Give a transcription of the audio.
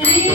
Thank you.